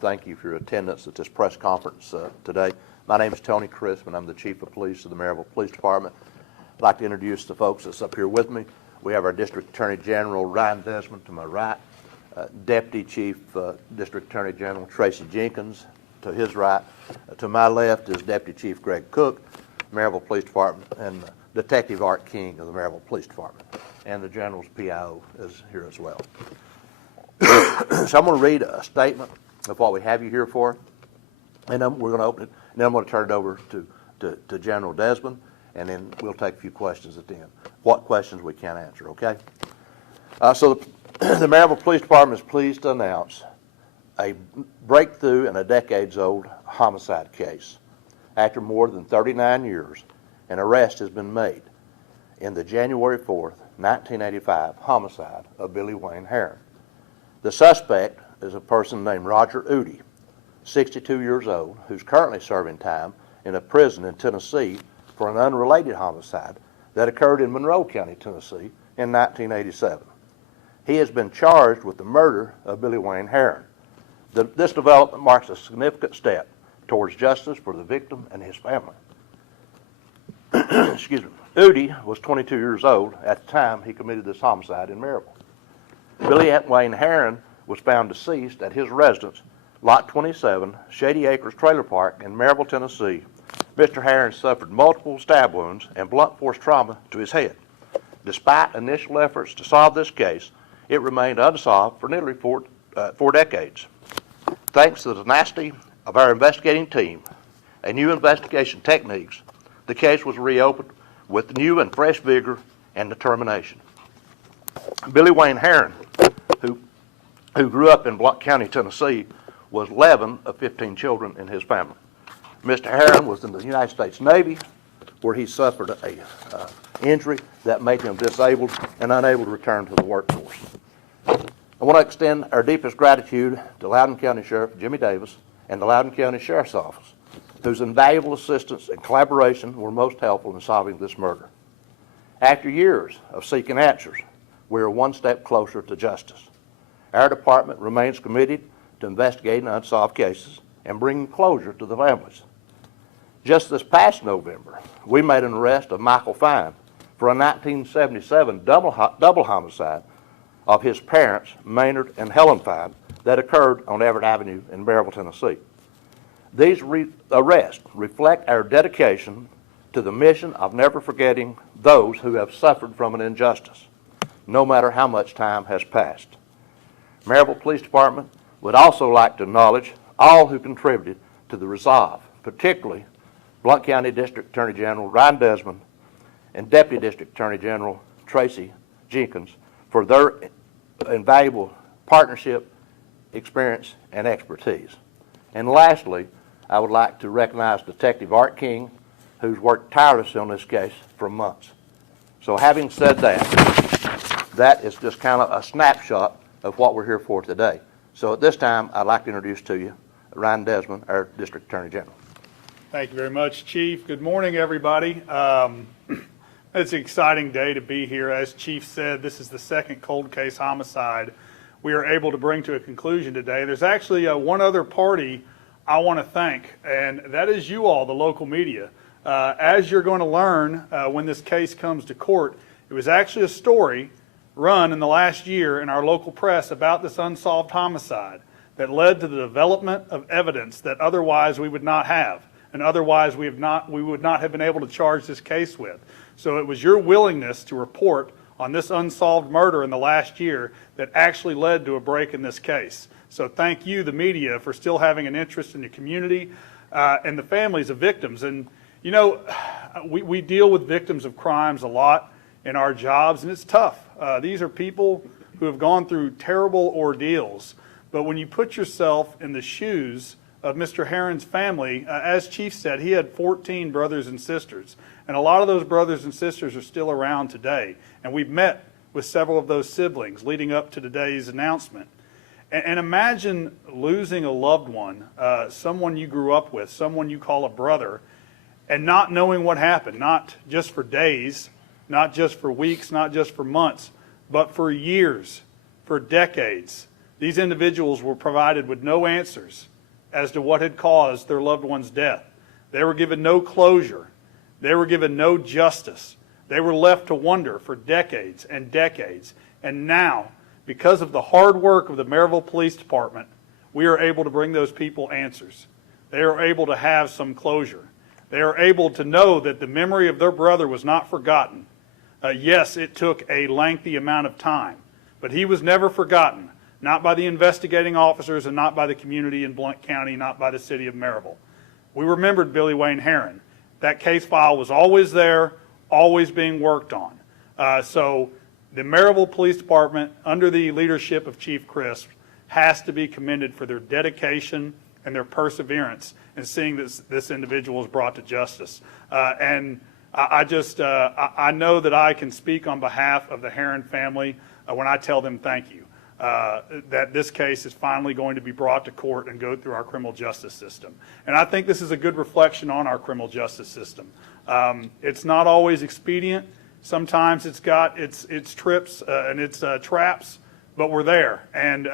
Thank you for your attendance at this press conference today. My name is Tony Crispin. I'm the Chief of Police of the Maryville Police Department. I'd like to introduce the folks that's up here with me. We have our District Attorney General, Ryan Desmond, to my right, Deputy Chief District Attorney General Tracy Jenkins to his right. To my left is Deputy Chief Greg Cook, Maryville Police Department, and Detective Art King of the Maryville Police Department. And the General's PIO is here as well. So I'm going to read a statement of what we have you here for, and then we're going to open it, and then I'm going to turn it over to General Desmond, and then we'll take a few questions at the end. What questions we can't answer, okay? So the Maryville Police Department is pleased to announce a breakthrough in a decades-old homicide case. After more than 39 years, an arrest has been made in the January 4th, 1985 homicide of Billy Wayne Herron. The suspect is a person named Roger Udy, 62 years old, who's currently serving time in a prison in Tennessee for an unrelated homicide that occurred in Monroe County, Tennessee in 1987. He has been charged with the murder of Billy Wayne Herron. This development marks a significant step towards justice for the victim and his family. Excuse me. Udy was 22 years old at the time he committed this homicide in Maryville. Billy Wayne Herron was found deceased at his residence, Lot 27, Shady Acres Trailer Park in Maryville, Tennessee. Mr. Herron suffered multiple stab wounds and blunt force trauma to his head. Despite initial efforts to solve this case, it remained unsolved for nearly four decades. Thanks to the tenacity of our investigating team and new investigation techniques, the case was reopened with new and fresh vigor and determination. Billy Wayne Herron, who grew up in Blount County, Tennessee, was 11 of 15 children in his family. Mr. Herron was in the United States Navy, where he suffered a injury that made him disabled and unable to return to the workforce. I want to extend our deepest gratitude to Loudoun County Sheriff Jimmy Davis and the Loudoun County Sheriff's Office, whose invaluable assistance and collaboration were most helpful in solving this murder. After years of seeking answers, we are one step closer to justice. Our department remains committed to investigating unsolved cases and bringing closure to the families. Just this past November, we made an arrest of Michael Fine for a 1977 double homicide of his parents, Maynard and Helen Fine, that occurred on Everett Avenue in Maryville, Tennessee. These arrests reflect our dedication to the mission of never forgetting those who have suffered from an injustice, no matter how much time has passed. Maryville Police Department would also like to acknowledge all who contributed to the resolve, particularly Blount County District Attorney General Ryan Desmond and Deputy District Attorney General Tracy Jenkins for their invaluable partnership, experience, and expertise. And lastly, I would like to recognize Detective Art King, who's worked tirelessly on this case for months. So having said that, that is just kind of a snapshot of what we're here for today. So at this time, I'd like to introduce to you Ryan Desmond, our District Attorney General. Thank you very much, Chief. Good morning, everybody. It's an exciting day to be here. As Chief said, this is the second cold case homicide we are able to bring to a conclusion today. There's actually one other party I want to thank, and that is you all, the local media. As you're going to learn when this case comes to court, it was actually a story run in the last year in our local press about this unsolved homicide that led to the development of evidence that otherwise we would not have, and otherwise we would not have been able to charge this case with. So it was your willingness to report on this unsolved murder in the last year that actually led to a break in this case. So thank you, the media, for still having an interest in the community and the families of victims. And you know, we deal with victims of crimes a lot in our jobs, and it's tough. These are people who have gone through terrible ordeals. But when you put yourself in the shoes of Mr. Herron's family, as Chief said, he had 14 brothers and sisters. And a lot of those brothers and sisters are still around today. And we've met with several of those siblings leading up to today's announcement. And imagine losing a loved one, someone you grew up with, someone you call a brother, and not knowing what happened, not just for days, not just for weeks, not just for months, but for years, for decades. These individuals were provided with no answers as to what had caused their loved one's death. They were given no closure. They were given no justice. They were left to wonder for decades and decades. And now, because of the hard work of the Maryville Police Department, we are able to bring those people answers. They are able to have some closure. They are able to know that the memory of their brother was not forgotten. Yes, it took a lengthy amount of time, but he was never forgotten, not by the investigating officers and not by the community in Blount County, not by the city of Maryville. We remembered Billy Wayne Herron. That case file was always there, always being worked on. So the Maryville Police Department, under the leadership of Chief Crisp, has to be commended for their dedication and their perseverance in seeing this individual is brought to justice. And I know that I can speak on behalf of the Herron family when I tell them thank you. That this case is finally going to be brought to court and go through our criminal justice system. And I think this is a good reflection on our criminal justice system. It's not always expedient. Sometimes it's got its trips and its traps, but we're there, and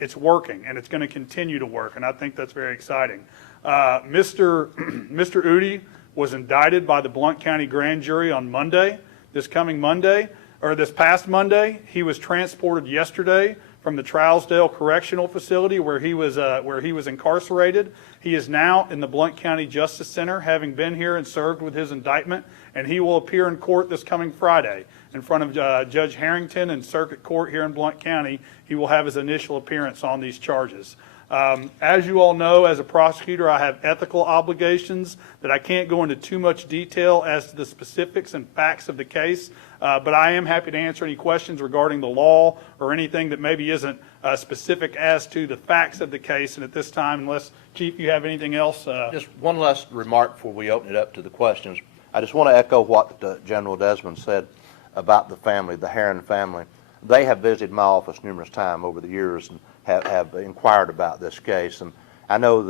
it's working, and it's going to continue to work, and I think that's very exciting. Mr. Udi was indicted by the Blount County Grand Jury on Monday, this past Monday. He was transported yesterday from the Trousdale Correctional Facility where he was incarcerated. He is now in the Blount County Justice Center, having been here and served with his indictment, and he will appear in court this coming Friday in front of Judge Harrington in Circuit Court here in Blount County. He will have his initial appearance on these charges. As you all know, as a prosecutor, I have ethical obligations that I can't go into too much detail as to the specifics and facts of the case, but I am happy to answer any questions regarding the law or anything that maybe isn't specific as to the facts of the case. And at this time, unless, Chief, you have anything else? Just one last remark before we open it up to the questions. I just want to echo what General Desmond said about the family, the Herron family. They have visited my office numerous times over the years and have inquired about this case. And I know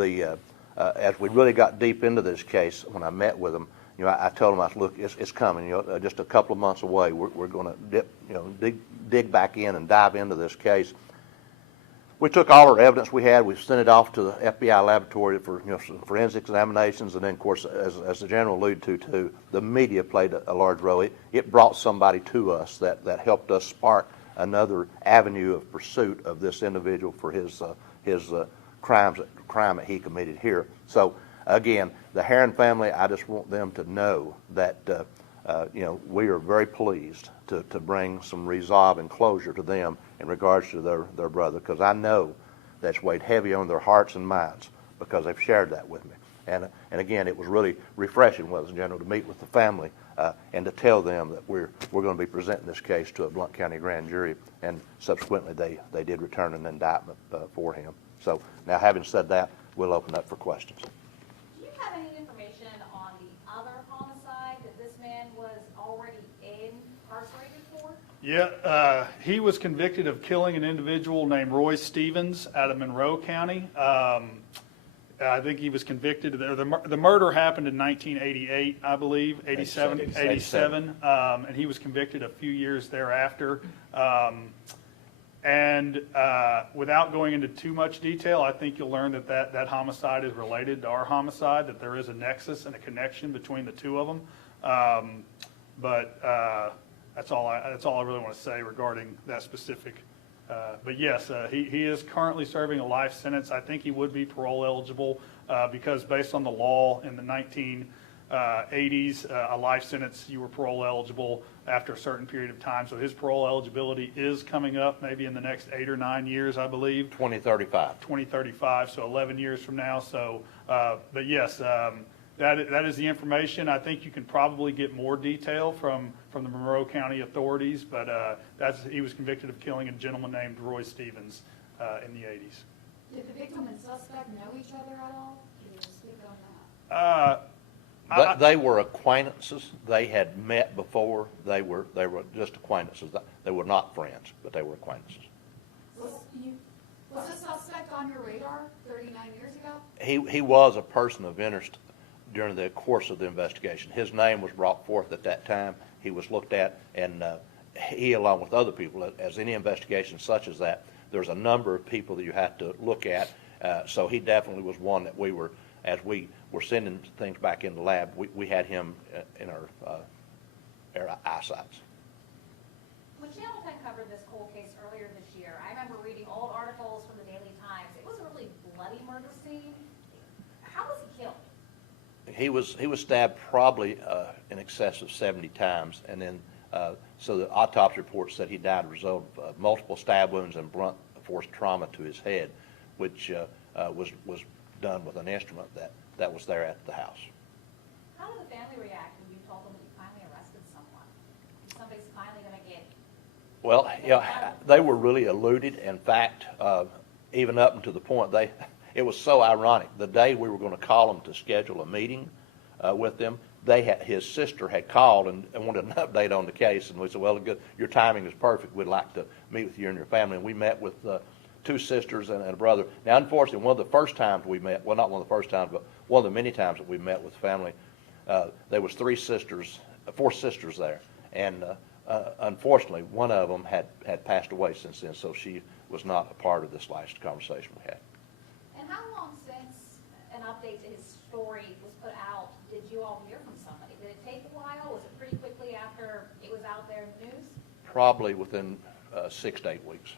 as we really got deep into this case, when I met with them, I told them, I said, look, it's coming. Just a couple of months away, we're going to dig back in and dive into this case. We took all our evidence we had. We sent it off to the FBI laboratory for some forensic examinations, and then, of course, as the general alluded to, too, the media played a large role. It brought somebody to us that helped us spark another avenue of pursuit of this individual for his crime that he committed here. So, again, the Herron family, I just want them to know that we are very pleased to bring some resolve and closure to them in regards to their brother, because I know that's weighed heavy on their hearts and minds because they've shared that with me. And again, it was really refreshing, wasn't it, General, to meet with the family and to tell them that we're going to be presenting this case to a Blount County grand jury, and subsequently they did return an indictment for him. So now, having said that, we'll open up for questions. Do you have any information on the other homicide that this man was already incarcerated for? Yeah, he was convicted of killing an individual named Roy Stevens out of Monroe County. I think he was convicted. The murder happened in 1988, I believe, 87, and he was convicted a few years thereafter. And without going into too much detail, I think you'll learn that homicide is related to our homicide, that there is a nexus and a connection between the two of them. But that's all I really want to say regarding that specific. But yes, he is currently serving a life sentence. I think he would be parole eligible because based on the law in the 1980s, a life sentence, you were parole eligible after a certain period of time. So his parole eligibility is coming up maybe in the next 8 or 9 years, I believe. 2035. 2035, so 11 years from now. So, but yes, that is the information. I think you can probably get more detail from the Monroe County authorities, but he was convicted of killing a gentleman named Roy Stevens in the 80s. Did the victim and suspect know each other at all? Can you speak on that? They were acquaintances. They had met before. They were just acquaintances. They were not friends, but they were acquaintances. Was the suspect on your radar 39 years ago? He was a person of interest during the course of the investigation. His name was brought forth at that time. He was looked at, and he, along with other people, as any investigation such as that, there's a number of people that you have to look at So he definitely was one that we were, as we were sending things back in the lab, we had him in our eyesights. When Channel 10 covered this cold case earlier this year, I remember reading old articles from the Daily Times. It was a really bloody murder scene. How was he killed? He was stabbed probably in excess of 70 times, and then so the autopsy report said he died as a result of multiple stab wounds and blunt force trauma to his head, which was done with an instrument that was there at the house. How did the family react when you told them that you finally arrested someone? Somebody's finally going to get... Well, yeah, they were really eluded. In fact, even up until the point it was so ironic. The day we were going to call them to schedule a meeting with them, his sister had called and wanted an update on the case, and we said, well, good, your timing is perfect. We'd like to meet with you and your family. And we met with two sisters and a brother. Now, unfortunately, one of the first times we met, well, not one of the first times, but one of the many times that we met with family, there was four sisters there, and unfortunately, one of them had passed away since then, so she was not a part of this last conversation we had. And how long since an update to his story was put out did you all hear from somebody? Did it take a while? Was it pretty quickly after it was out there in the news? Probably within 6 to 8 weeks.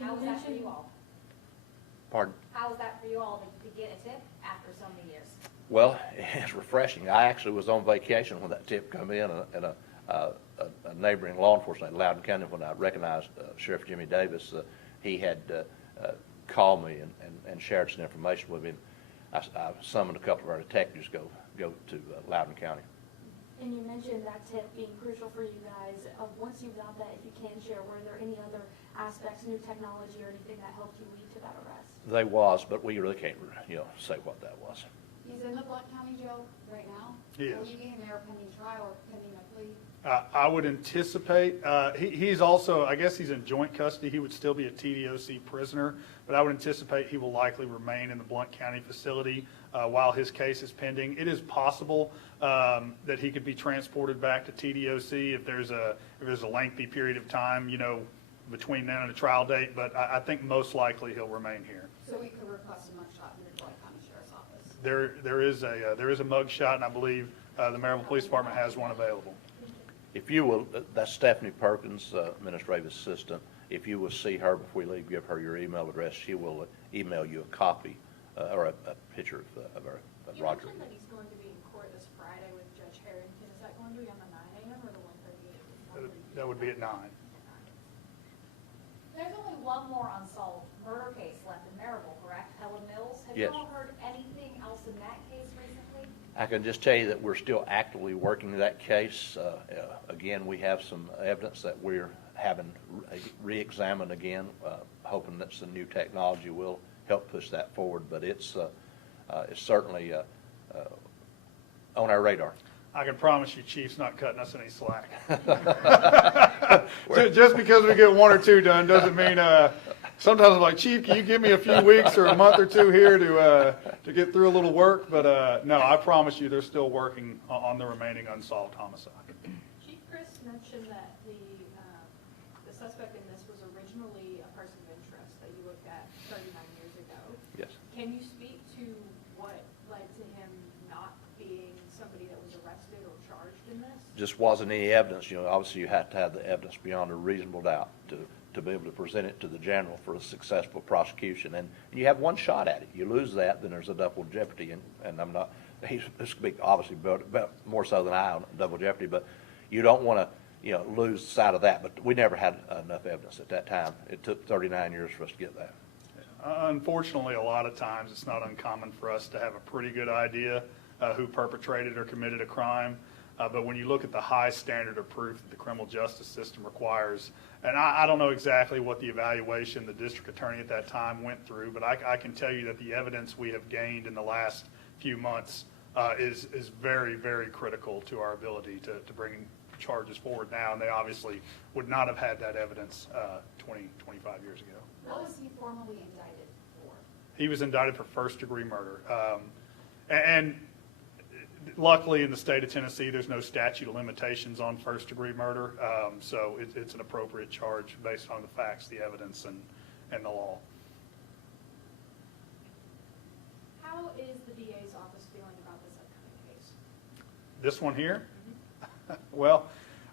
How was that for you all? Pardon? How was that for you all to get a tip after so many years? Well, it's refreshing. I actually was on vacation when that tip came in, and a neighboring law enforcement in Loudoun County, when I recognized Sheriff Jimmy Davis, he had called me and shared some information with me. I summoned a couple of our detectives to go to Loudoun County. And you mentioned that tip being crucial for you guys. Once you got that, if you can share, were there any other aspects, new technology or anything that helped you lead to that arrest? They was, but we really can't, say what that was. He's in the Blount County Jail right now? He Will is. he be in there pending trial or pending a plea? I would anticipate, he's also, I guess he's in joint custody. He would still be a TDOC prisoner, but I would anticipate he will likely remain in the Blount County facility while his case is pending. It is possible that he could be transported back to TDOC if there's a lengthy period of time, between then and a trial date, but I think most likely he'll remain here. So we could request a mugshot in the Blount County Sheriff's Office? There is a mug shot, and I believe the Maryville Police Department has one available. If you will, that's Stephanie Perkins, administrative assistant. If you will see her before you leave, give her your email address. She will email you a copy or a picture of You Roger. mentioned that he's going to be in court this Friday with Judge Harrington. Is that going to be on the 9 a.m. or the 1:30 a.m.? That would be at 9. There's only one more unsolved murder case left in Maryville, correct? Helen Mills. Have Yes. you all heard anything else in that case recently? I can just tell you that we're still actively working that case. Again, we have some evidence that we're having re-examined again, hoping that some new technology will help push that forward. But it's certainly on our radar. I can promise you, Chief's not cutting us any slack. Just because we get one or two done doesn't mean. Sometimes I'm like, Chief, can you give me a few weeks or a month or two here to get through a little work? But no, I promise you, they're still working on the remaining unsolved homicide. Chief Chris mentioned that the suspect in this was originally a person of interest that you looked at 39 years ago. Yes. Can you speak to what led to him not being somebody that was arrested or charged in this? Just wasn't any evidence. Obviously you have to have the evidence beyond a reasonable doubt to be able to present it to the general for a successful prosecution. And you have one shot at it. You lose that, then there's a double jeopardy. And I'm not, this could be obviously about more so than I on double jeopardy, but you don't want to, lose sight of that. But we never had enough evidence at that time. It took 39 years for us to get that. Unfortunately, a lot of times it's not uncommon for us to have a pretty good idea who perpetrated or committed a crime. But when you look at the high standard of proof that the criminal justice system requires, and I don't know exactly what the evaluation the district attorney at that time went through, but I can tell you that the evidence we have gained in the last few months is very, very critical to our ability to bring charges forward now. And they obviously would not have had that evidence 20, 25 years ago. What was he formally indicted for? He was indicted for first-degree murder. And luckily, in the state of Tennessee, there's no statute of limitations on first-degree murder, so it's an appropriate charge based on the facts, the evidence, and the law. the DA's office feeling about this upcoming case? This one here? Well,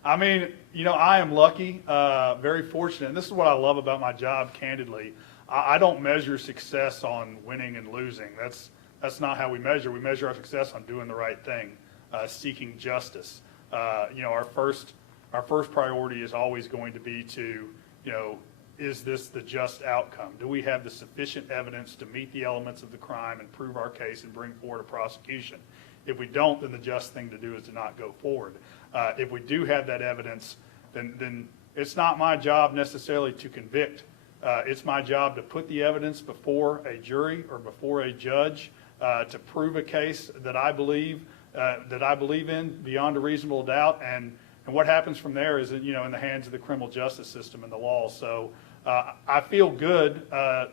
I mean, I am lucky, very fortunate, and this is what I love about my job, candidly. I don't measure success on winning and losing. That's not how we measure. We measure our success on doing the right thing, seeking justice. Our first priority is always going to be to, is this the just outcome? Do we have the sufficient evidence to meet the elements of the crime and prove our case and bring forward a prosecution? If we don't, then the just thing to do is to not go forward. If we do have that evidence, then it's not my job necessarily to convict. It's my job to put the evidence before a jury or before a judge to prove a case that I believe in beyond a reasonable doubt. And what happens from there is, in the hands of the criminal justice system and the law. So I feel good,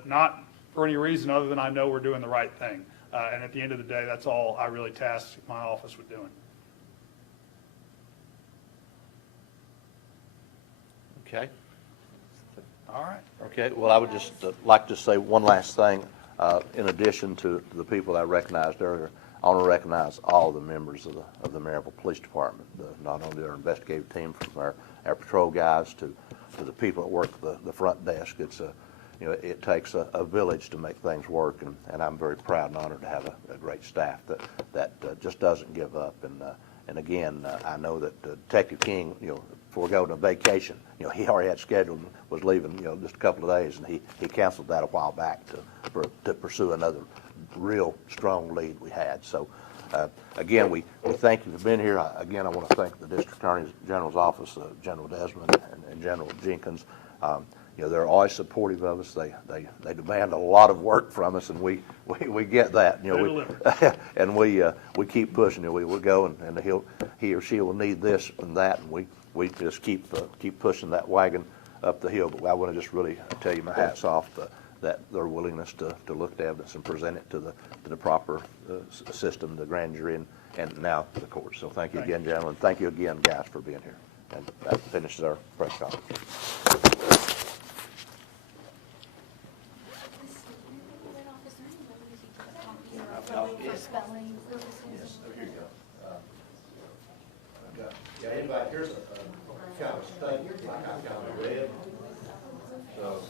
not for any reason other than I know we're doing the right thing. And at the end of the day, that's all I really task my office with doing. Okay. All right. Okay, well, I would just like to say one last thing. In addition to the people I recognized earlier, I want to recognize all the members of the Maryville Police Department, not only our investigative team, from our patrol guys to the people that work the front desk. It's it takes a village to make things work, and I'm very proud and honored to have a great staff that just doesn't give up. And again, I know that Detective King, before going on vacation, he already had scheduled and was leaving, just a couple of days, and he canceled that a while back to pursue another real strong lead we had. So, again, we thank you for being here. Again, I want to thank the District Attorney General's office, General Desmond and General Jenkins. They're always supportive of us. They demand a lot of work from us, and we get that. And we keep pushing. We'll go and he or she will need this and that, and we just keep pushing that wagon up the hill. But I want to just really tell you my hat's off that their willingness to look at evidence and present it to the proper system, the grand jury, and now the court. So thank you again, gentlemen. Thank you again, guys, for being here. And that finishes our press conference. Spelling. Yes, here you go. Yeah, anybody, here's a kind of statement like I kind of read. So